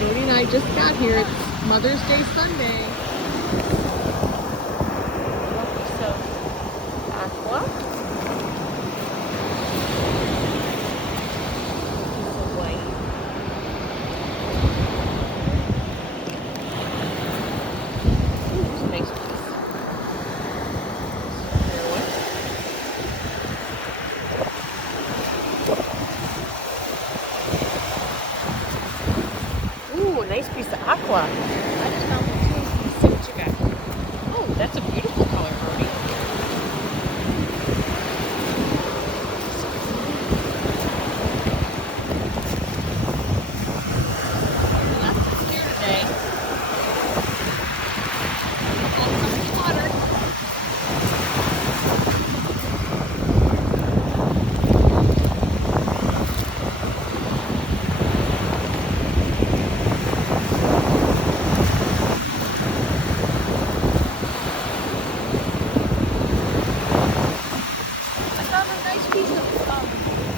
Jody and I just got here. It's Mother's Day Sunday. So, aqua. Piece of white. Ooh, there's a nice piece. There one. Ooh, a nice piece of aqua. I just found one too. Let's see what you got. Oh, that's a beautiful color, Brody. Lots of here today. All fresh water. Piece of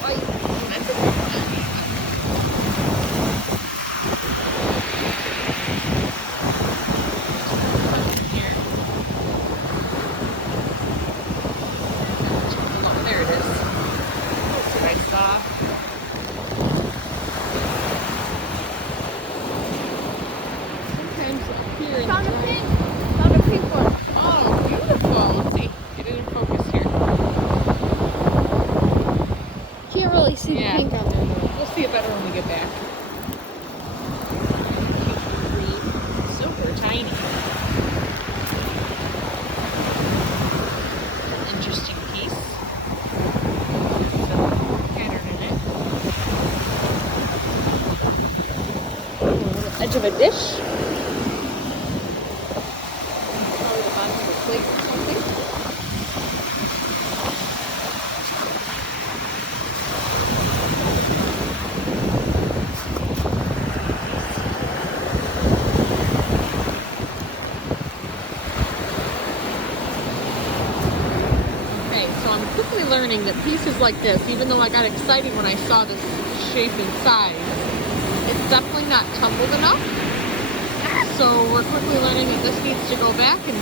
white. That's a good one. Here. Oh, there it is. That's a nice dog. Sometimes up here. Found a pink. Found a pink one. Oh, beautiful. Let's see. Get it in focus here. Can't really see Yeah. the pink on there though. We'll see it better when we get back. Green, super tiny. Interesting piece. Some pattern in it. Ooh, on the edge of a dish. Probably the bottom of a plate or something. Okay, so I'm quickly learning that pieces like this, even though I got excited when I saw this shape and size, it's definitely not tumbled enough. So we're quickly learning that this needs to go back and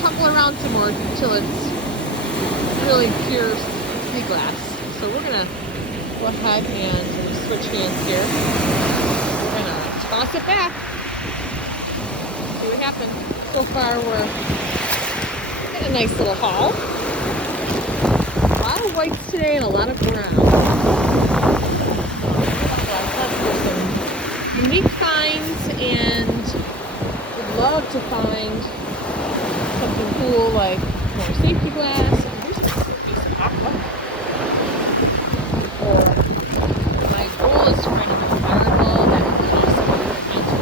tumble around some more until it's really pure sea glass. So we're gonna go ahead and switch hands here. We're gonna toss it back. See what happens. So far we're in a nice little haul. A lot of whites today and a lot of brown. There's some unique finds, and would love to find something cool like more safety glass. And here's a piece of aqua. Or my goal is to find a fireball that will piece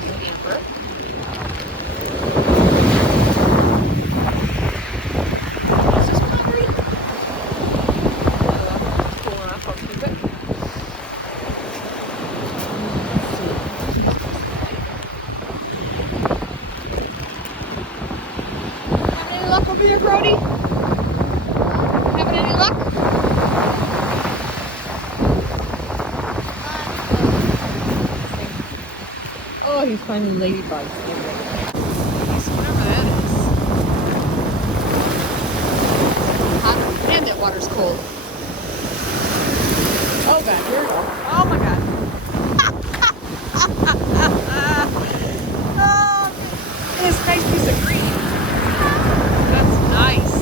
of amber. This is pottery. Pull it off, I'll keep it. Having any luck over there, Brody? Having any luck? Oh, he's finding ladybugs. Whatever that is. Hot. Man, that water's cold. Oh god, here we go. Oh my god. Oh, this nice piece of green. That's nice.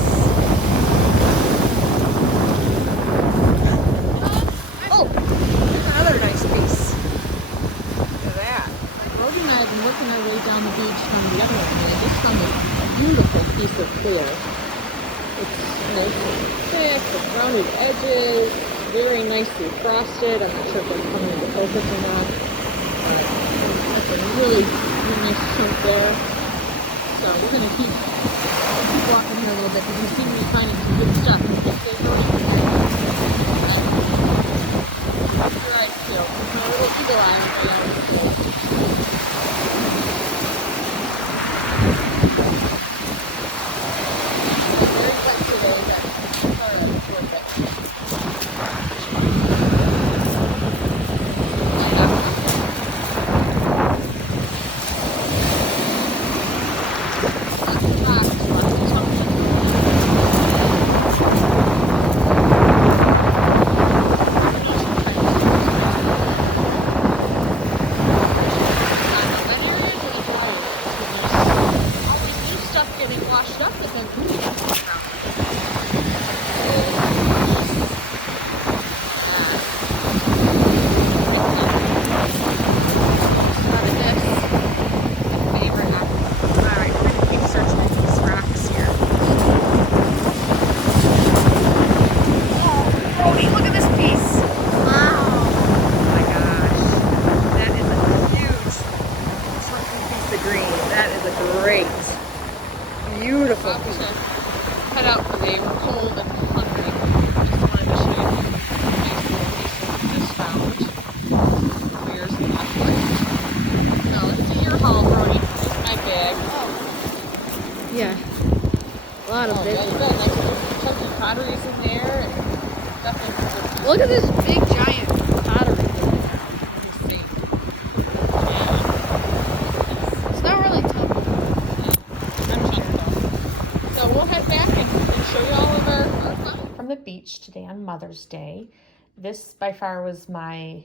Oh, there's another nice piece. Look at that. Brody and I have been working our way down the beach from the other one, and I just found a beautiful piece of clear. It's nice and thick, with rounded edges, very nicely frosted. I'm not sure if it's coming into focus or not. That's a really nice chunk there. So we're going to keep walking here a little bit because we seem to be finding some good stuff. Stay going. Keep your eyes peeled. There's no little eagle eye on the other side. Very wet today. That's sorry, a little bit. lot of Oh, big yeah, you ones. got nice chunky potteries in there. And definitely some good Look at this big giant pottery. Let me see. It's not really tough. I'm chunky though. So we'll head back and show you all of our fun. From the beach today on Mother's Day. This by far was my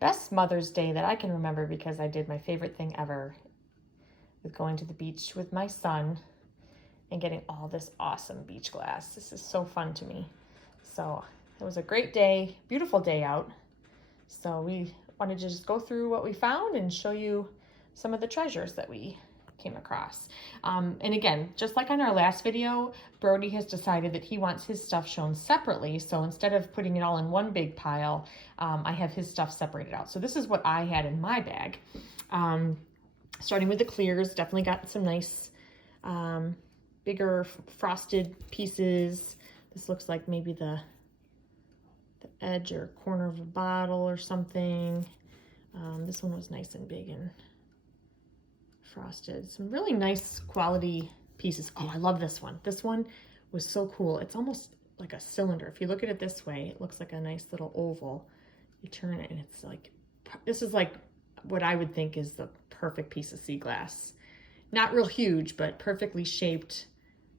best Mother's Day that I can remember because I did my favorite thing ever with going to the beach with my son and getting all this awesome beach glass. This is so fun to me. So it was a great day, beautiful day out. So we wanted to just go through what we found and show you some of the treasures that we came across. And again, just like on our last video, Brody has decided that he wants his stuff shown separately. So instead of putting it all in one big pile, I have his stuff separated out. So this is what I had in my bag. Starting with the clears, definitely got some nice bigger frosted pieces. This looks like maybe the edge or corner of a bottle or something. This one was nice and big and frosted. Some really nice quality pieces. Oh, I love this one. This one was so cool. It's almost like a cylinder. If you look at it this way, it looks like a nice little oval. You turn it and it's like, this is like what I would think is the perfect piece of sea glass. Not real huge, but perfectly shaped,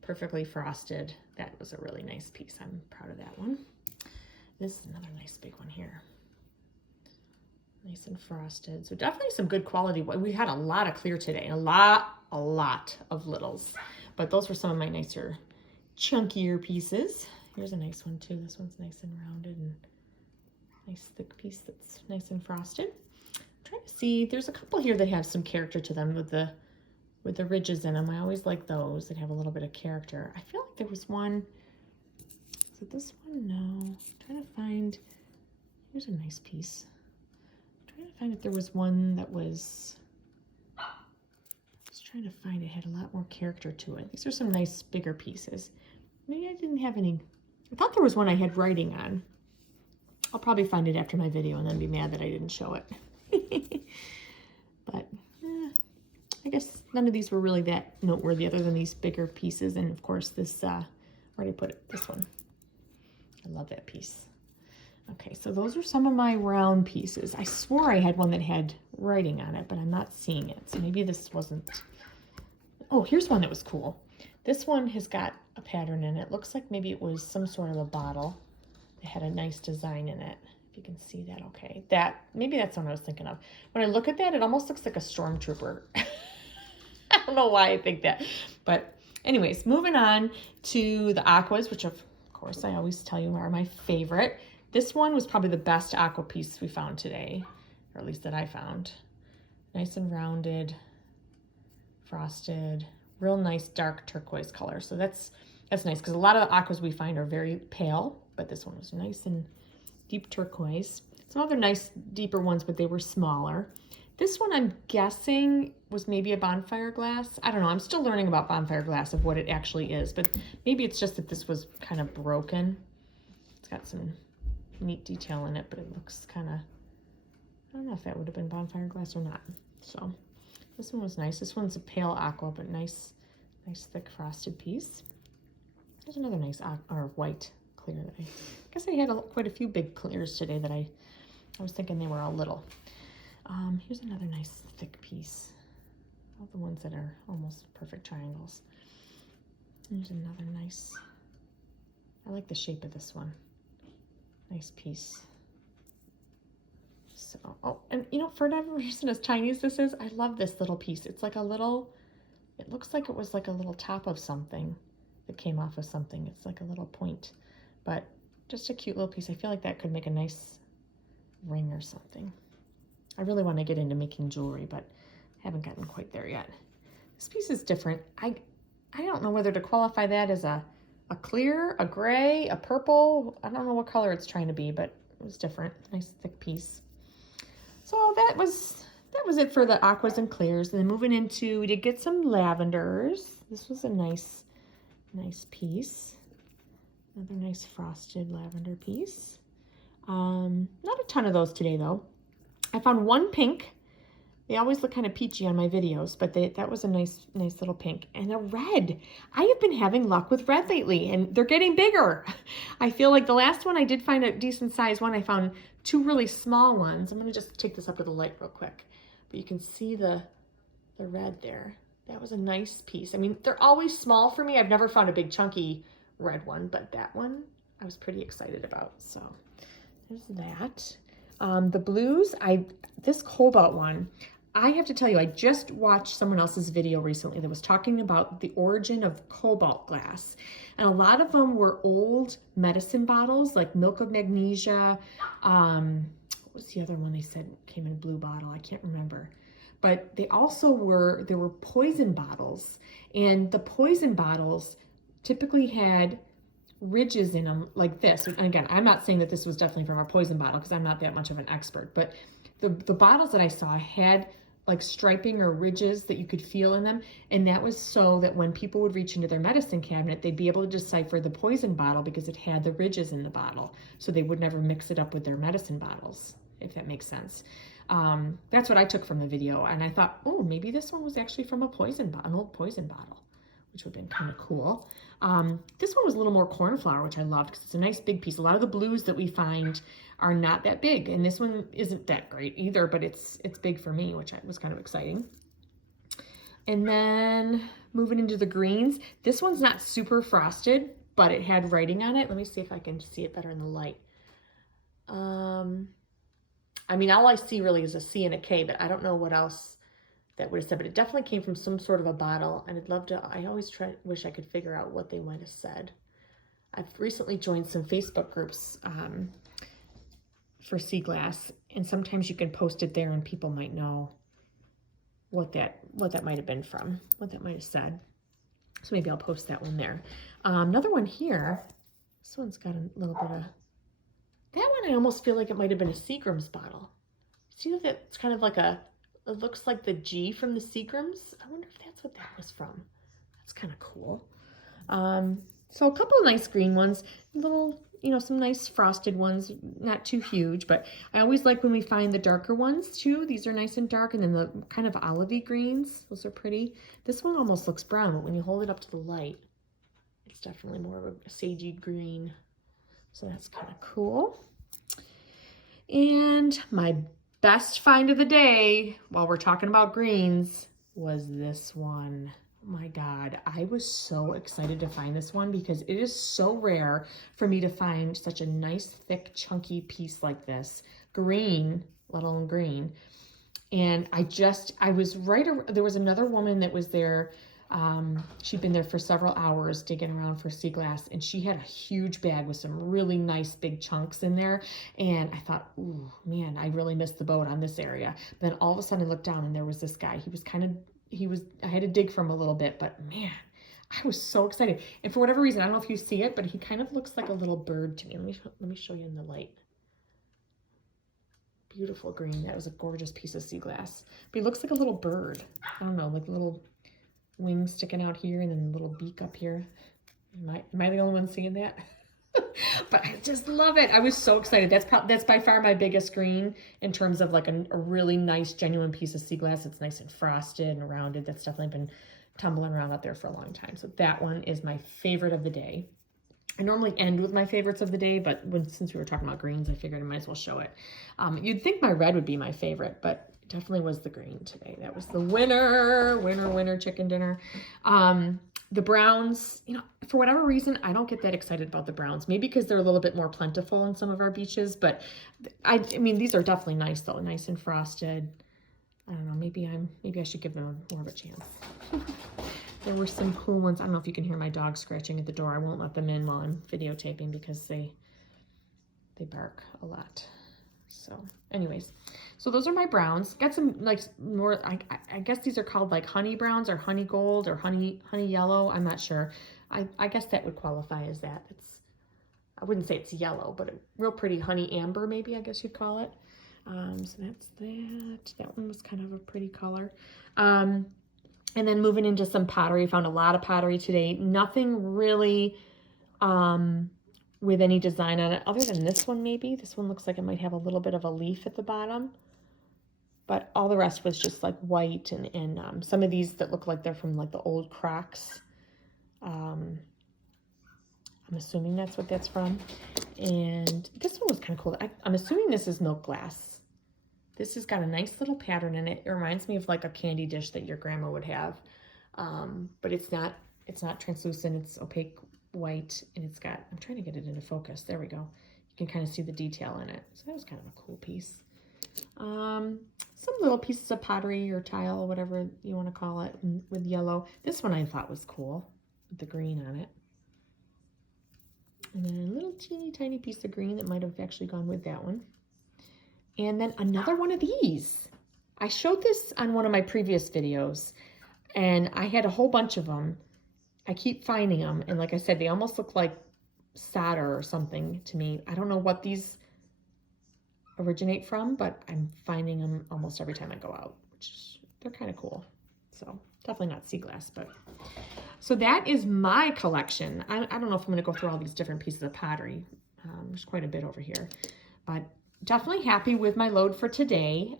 perfectly frosted. That was a really nice piece. I'm proud of that one. This is another nice big one here. Nice and frosted. So definitely some good quality. We had a lot of clear today, a lot of littles, but those were some of my nicer, chunkier pieces. Here's a nice one too. This one's nice and rounded and nice thick piece that's nice and frosted. I'm trying to see, there's a couple here that have some character to them with the ridges in them. I always like those that have a little bit of character. I feel like there was one, is it this one? No, I'm trying to find, here's a nice piece. Trying to find if there was one that was, I was trying to find it had a lot more character to it. These are some nice bigger pieces. Maybe I didn't have any, I thought there was one I had writing on. I'll probably find it after my video and then be mad that I didn't show it. But I guess none of these were really that noteworthy other than these bigger pieces. And of course this, where did I put it? This one. I love that piece. Okay, so those are some of my round pieces. I swore I had one that had writing on it, but I'm not seeing it. So maybe this wasn't. Oh, here's one that was cool. This one has got a pattern in it. Looks like maybe it was some sort of a bottle. It had a nice design in it. If you can see that, okay. Maybe that's what I was thinking of. When I look at that, it almost looks like a stormtrooper. I don't know why I think that. But anyways, moving on to the aquas, which of course I always tell you are my favorite. This one was probably the best aqua piece we found today, or at least that I found. Nice and rounded, frosted, real nice dark turquoise color. So that's nice because a lot of the aquas we find are very pale, but this one was nice and deep turquoise. Some other nice deeper ones, but they were smaller. This one I'm guessing was maybe a bonfire glass. I don't know. I'm still learning about bonfire glass of what it actually is, but maybe it's just that this was kind of broken. It's got some neat detail in it, but it looks kind of, I don't know if that would have been bonfire glass or not. So this one was nice. This one's a pale aqua, but nice thick frosted piece. There's another nice or white clear that I guess I had quite a few big clears today that I was thinking they were all little. Here's another nice thick piece. All the ones that are almost perfect triangles. Here's another nice, I like the shape of this one. Nice piece. So, oh, and you know, for whatever reason, as tiny as this is, I love this little piece. It's like a little, it looks like it was like a little top of something that came off of something. It's like a little point, but just a cute little piece. I feel like that could make a nice ring or something. I really want to get into making jewelry, but haven't gotten quite there yet. This piece is different. I don't know whether to qualify that as a clear, a gray, a purple. I don't know what color it's trying to be, but it was different. Nice thick piece. So that was it for the aquas and clears. And then moving into, we did get some lavenders. This was a nice piece. Another nice frosted lavender piece. Not a ton of those today though. I found one pink They always look kind of peachy on my videos, but that was a nice little pink. And a red. I have been having luck with red lately, and they're getting bigger. I feel like the last one I did find a decent size one. I found 2 really small ones. I'm going to just take this up to the light real quick. But you can see the red there. That was a nice piece. I mean, they're always small for me. I've never found a big chunky red one, but that one I was pretty excited about. So there's that. The blues, this cobalt one, I have to tell you, I just watched someone else's video recently that was talking about the origin of cobalt glass. And a lot of them were old medicine bottles, like Milk of Magnesia. What was the other one they said came in a blue bottle? I can't remember. But they also there were poison bottles. And the poison bottles typically had ridges in them like this. And again, I'm not saying that this was definitely from a poison bottle because I'm not that much of an expert, but the bottles that I saw had like striping or ridges that you could feel in them. And that was so that when people would reach into their medicine cabinet, they'd be able to decipher the poison bottle because it had the ridges in the bottle. So they would never mix it up with their medicine bottles, if that makes sense. That's what I took from the video. And I thought, oh, maybe this one was actually from an old poison bottle, which would have been kind of cool. This one was a little more cornflower, which I loved because it's a nice big piece. A lot of the blues that we find are not that big, and this one isn't that great either, but it's big for me, which was kind of exciting. And then moving into the greens, this one's not super frosted, but it had writing on it. Let me see if I can see it better in the light. I mean, all I see really is a C and a K, but I don't know what else that would have said, but it definitely came from some sort of a bottle, and I always wish I could figure out what they might have said. I've recently joined some Facebook groups for sea glass, and sometimes you can post it there and people might know what that might have been from, what that might have said. So maybe I'll post that one there. Another one here, this one's got a little bit of, that one I almost feel like it might have been a Seagram's bottle. See that it's kind of like it looks like the G from the Seagrams. I wonder if that's what that was from. That's kind of cool. So a couple of nice green ones, little, some nice frosted ones, not too huge, but I always like when we find the darker ones too. These are nice and dark, and then the kind of olivey greens, those are pretty. This one almost looks brown, but when you hold it up to the light, it's definitely more of a sagey green. So that's kind of cool. And my best find of the day, while we're talking about greens, was this one. Oh my God, I was so excited to find this one because it is so rare for me to find such a nice, thick, chunky piece like this. Green, let alone green. And there was another woman that was there. She'd been there for several hours digging around for sea glass, and she had a huge bag with some really nice big chunks in there. And I thought, ooh, man, I really missed the boat on this area. But then all of a sudden I looked down and there was this guy. I had to dig for him a little bit, but man, I was so excited. And for whatever reason, I don't know if you see it, but he kind of looks like a little bird to me. Let me show you in the light. Beautiful green. That was a gorgeous piece of sea glass. But he looks like a little bird. I don't know, like a little wings sticking out here and then a little beak up here. Am I the only one seeing that? But I just love it. I was so excited. That's by far my biggest green in terms of like a really nice, genuine piece of sea glass. It's nice and frosted and rounded. That's definitely been tumbling around out there for a long time. So that one is my favorite of the day. I normally end with my favorites of the day, but since we were talking about greens, I figured I might as well show it. You'd think my red would be my favorite, but it definitely was the green today. That was the winner chicken dinner. The browns, for whatever reason, I don't get that excited about the browns. Maybe because they're a little bit more plentiful in some of our beaches, but I mean, these are definitely nice though, nice and frosted. I don't know, maybe I should give them more of a chance. There were some cool ones. I don't know if you can hear my dog scratching at the door. I won't let them in while I'm videotaping because they bark a lot. So anyways, so those are my browns. Got some like more, I guess these are called like honey browns or honey gold or honey yellow. I'm not sure. I guess that would qualify as that. I wouldn't say it's yellow, but a real pretty honey amber, maybe I guess you'd call it. So that's that. That one was kind of a pretty color. And then moving into some pottery, found a lot of pottery today. Nothing really with any design on it, other than this one maybe. This one looks like it might have a little bit of a leaf at the bottom. but all the rest was just like white and some of these that look like they're from like the old Crocs. I'm assuming that's what that's from. And this one was kind of cool. I'm assuming this is milk glass. This has got a nice little pattern in it. It reminds me of like a candy dish that your grandma would have. But it's not translucent. It's opaque white, and it's got, I'm trying to get it into focus. There we go. You can kind of see the detail in it. So that was kind of a cool piece. Some little pieces of pottery or tile, whatever you want to call it, with yellow. This one I thought was cool with the green on it. And then a little teeny tiny piece of green that might have actually gone with that one. And then another one of these. I showed this on one of my previous videos, and I had a whole bunch of them. I keep finding them, and like I said, they almost look like solder or something to me. I don't know what these originate from, but I'm finding them almost every time I go out, which they're kind of cool. So definitely not sea glass, but so that is my collection. I don't know if I'm going to go through all these different pieces of pottery. There's quite a bit over here, but definitely happy with my load for today.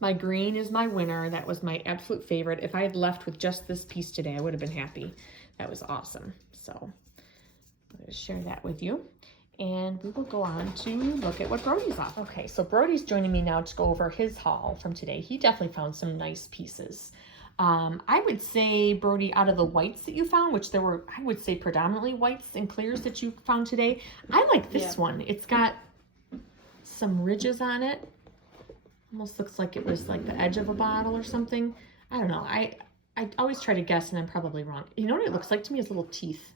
My green is my winner. That was my absolute favorite. If I had left with just this piece today, I would have been happy. That was awesome. So I'm going to share that with you. And we will go on to look at what Brody's off. Okay, so Brody's joining me now to go over his haul from today. He definitely found some nice pieces. I would say, Brody, out of the whites that you found, which there were, I would say predominantly whites and clears that you found today, I like this one. It's got some ridges on it. Almost looks like it was like the edge of a bottle or something. I don't know. I always try to guess, and I'm probably wrong. You know what it looks like to me is little teeth.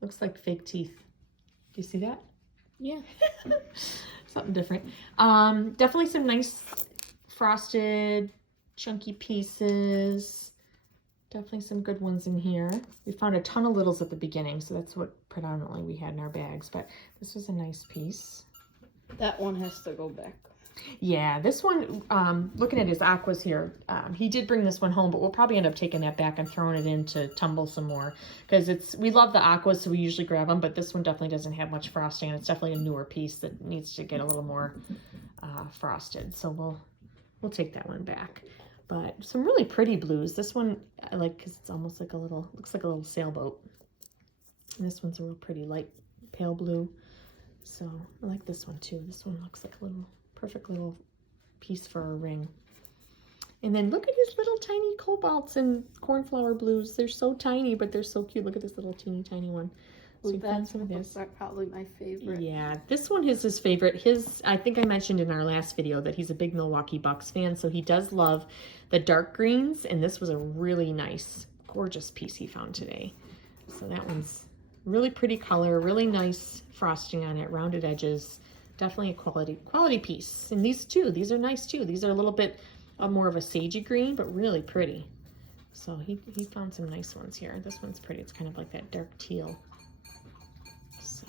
Looks like fake teeth. Do you see that? Yeah. Something different. Definitely some nice frosted, chunky pieces. Definitely some good ones in here. We found a ton of littles at the beginning, so that's what predominantly we had in our bags. But this was a nice piece. That one has to go back. Yeah, this one, looking at his aquas here, he did bring this one home, but we'll probably end up taking that back and throwing it in to tumble some more, because we love the aquas, so we usually grab them, but this one definitely doesn't have much frosting, and it's definitely a newer piece that needs to get a little more frosted, so we'll take that one back. But some really pretty blues. This one I like because it's almost like looks like a little sailboat, and this one's a real pretty light pale blue, so I like this one too. This one looks like a little perfect little piece for a ring. And then look at his little tiny cobalts and cornflower blues. They're so tiny, but they're so cute. Look at this little teeny tiny one. So That's probably my favorite. Yeah, this one is his favorite. I think I mentioned in our last video that he's a big Milwaukee Bucks fan, so he does love the dark greens, and this was a really nice, gorgeous piece he found today. So that one's really pretty color, really nice frosting on it, rounded edges. Definitely a quality piece. And these are nice too. These are a little bit more of a sagey green, but really pretty. So he found some nice ones here. This one's pretty. It's kind of like that dark teal. So,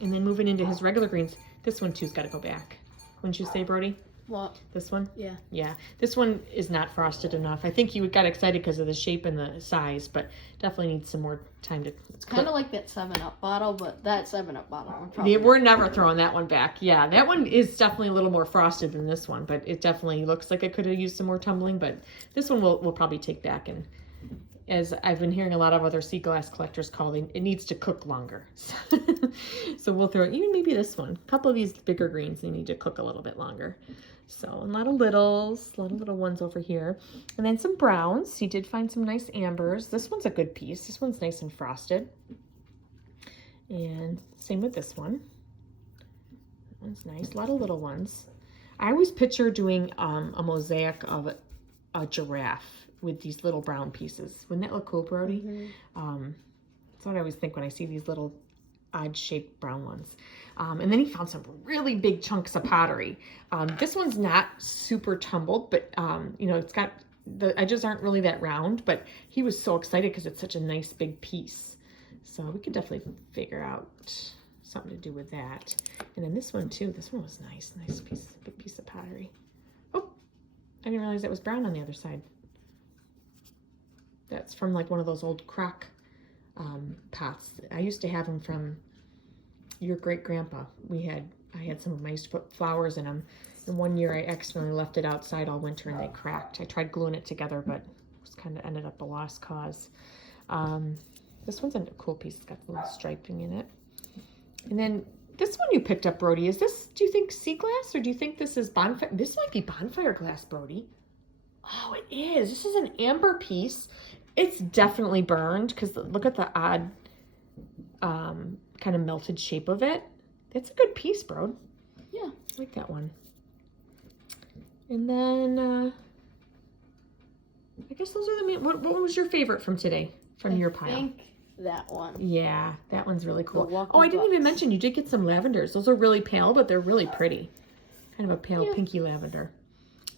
and then moving into his regular greens, this one too's got to go back. Wouldn't you say, Brody? What? This one? Yeah. Yeah. This one is not frosted enough. I think you got excited because of the shape and the size, but definitely needs some more time to... It's kind of like that 7-Up bottle, but that 7-Up bottle... We're never throwing that one back. Yeah, that one is definitely a little more frosted than this one, but it definitely looks like it could have used some more tumbling, but this one we'll probably take back, and as I've been hearing a lot of other sea glass collectors calling, it needs to cook longer. So we'll throw even maybe this one. A couple of these bigger greens, they need to cook a little bit longer. So a lot of little ones over here. And then some browns. He did find some nice ambers. This one's a good piece. This one's nice and frosted. And same with this one. That one's nice. A lot of little ones. I always picture doing a mosaic of a giraffe with these little brown pieces. Wouldn't that look cool, Brody? Mm-hmm. That's what I always think when I see these little odd-shaped brown ones. And then he found some really big chunks of pottery. This one's not super tumbled, but, you know, it's got, the edges aren't really that round, but he was so excited because it's such a nice big piece. So we could definitely figure out something to do with that. And then this one too, this one was nice. Nice piece, big piece of pottery. Oh, I didn't realize that was brown on the other side. That's from like one of those old crock pots. I used to have them from your great grandpa. We had I had some of them. I used to put flowers in them. And one year I accidentally left it outside all winter and they cracked. I tried gluing it together, but it was kind of ended up a lost cause. This one's a cool piece. It's got a little striping in it. And then this one you picked up, Brody. Is this, do you think, sea glass or do you think this is bonfire? This might be bonfire glass, Brody. Oh, it is. This is an amber piece. It's definitely burned because look at the odd kind of melted shape of it. It's a good piece, bro. Yeah. I like that one. And then I guess those are the main. What was your favorite from today, from your pile? I think that one. Yeah, that one's really cool. Lucky Oh, I didn't even Bucks. mention you did get some lavenders. Those are really pale, but they're really pretty. Kind of a pale Yeah. pinky lavender.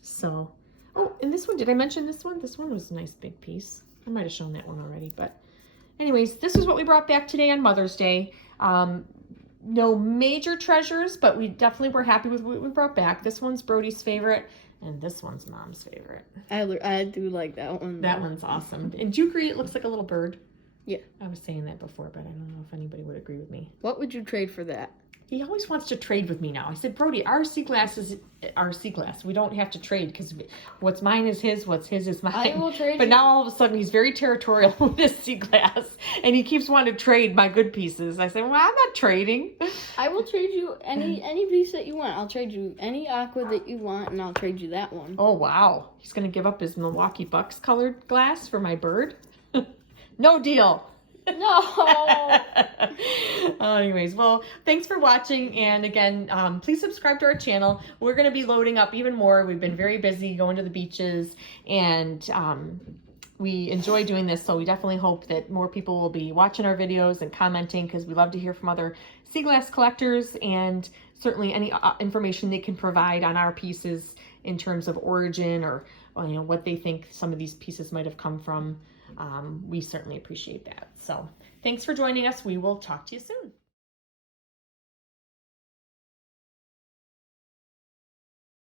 So, oh, and this one, did I mention this one? This one was a nice big piece. I might have shown that one already, but anyways, this is what we brought back today on Mother's Day. No major treasures, but we definitely were happy with what we brought back. This one's Brody's favorite, and this one's Mom's favorite. I do like that one. That one's awesome. And do you agree it looks like a little bird? Yeah. I was saying that before, but I don't know if anybody would agree with me. What would you trade for that? He always wants to trade with me now. I said, Brody, our sea glass is our sea glass. We don't have to trade because what's mine is his, what's his is mine. I will trade But you- now all of a sudden he's very territorial with his sea glass and he keeps wanting to trade my good pieces. I said, well, I'm not trading. I will trade you any piece that you want. I'll trade you any aqua that you want, and I'll trade you that one. Oh, wow. He's going to give up his Milwaukee Bucks colored glass for my bird? No deal. No. Anyways, well, thanks for watching. And again, please subscribe to our channel. We're going to be loading up even more. We've been very busy going to the beaches and we enjoy doing this. So we definitely hope that more people will be watching our videos and commenting because we love to hear from other sea glass collectors and certainly any information they can provide on our pieces in terms of origin or what they think some of these pieces might have come from. We certainly appreciate that. So thanks for joining us. We will talk to you soon.